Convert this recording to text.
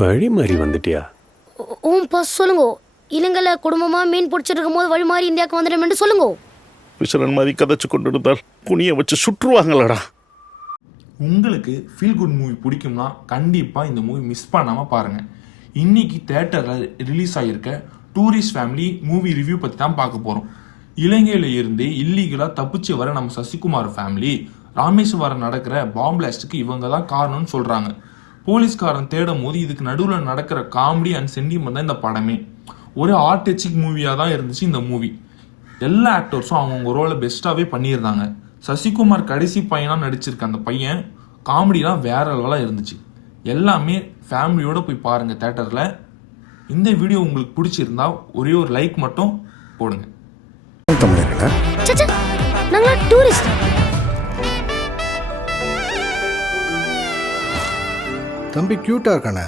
வழி மாறி வந்துட்டியா? ஓம்பா சொல்லுங்க. இலங்கையில் குடும்பமாக மீன் பிடிச்சிட்டு இருக்கும்போது வழி மாறி இந்தியாவுக்கு வந்துடும் சொல்லுங்க. விசரன் மாதிரி கதைச்சு கொண்டு இருந்தால் குனியை வச்சு சுற்றுவாங்களடா. உங்களுக்கு ஃபீல் குட் மூவி பிடிக்கும்னா கண்டிப்பாக இந்த மூவி மிஸ் பண்ணாமல் பாருங்கள். இன்னைக்கு தேட்டரில் ரிலீஸ் ஆகியிருக்க டூரிஸ்ட் ஃபேமிலி மூவி ரிவ்யூ பற்றி தான் பார்க்க போகிறோம். இலங்கையில் இருந்தே இல்லீகலாக தப்பிச்சு வர நம்ம சசிகுமார் ஃபேமிலி ராமேஸ்வரம் நடக்கிற பாம் பிளாஸ்டுக்கு இவங்க தான் காரணம்னு சொல்கிறாங்க. போலீஸ்காரன் தேடும் போது இதுக்கு நடுவில் நடக்கிற காமெடி அண்ட் சென்டிமெண்ட் தான் இந்த படமே. ஒரு ஆர்ட் டச்சிங் மூவியாக தான் இருந்துச்சு இந்த மூவி. எல்லா ஆக்டர்ஸும் அவங்கவுங்க ரோலை பெஸ்ட்டாகவே பண்ணியிருந்தாங்க. சசிகுமார் கடைசி பையனாக நடிச்சிருக்க அந்த பையன் காமெடிலாம் வேற லெவலாக இருந்துச்சு. எல்லாமே ஃபேமிலியோடு போய் பாருங்கள் தேட்டரில். இந்த வீடியோ உங்களுக்கு பிடிச்சிருந்தா ஒரே ஒரு லைக் மட்டும் போடுங்க. நாங்களா டூரிஸ்ட். தம்பி கியூட்டா இருக்கானே,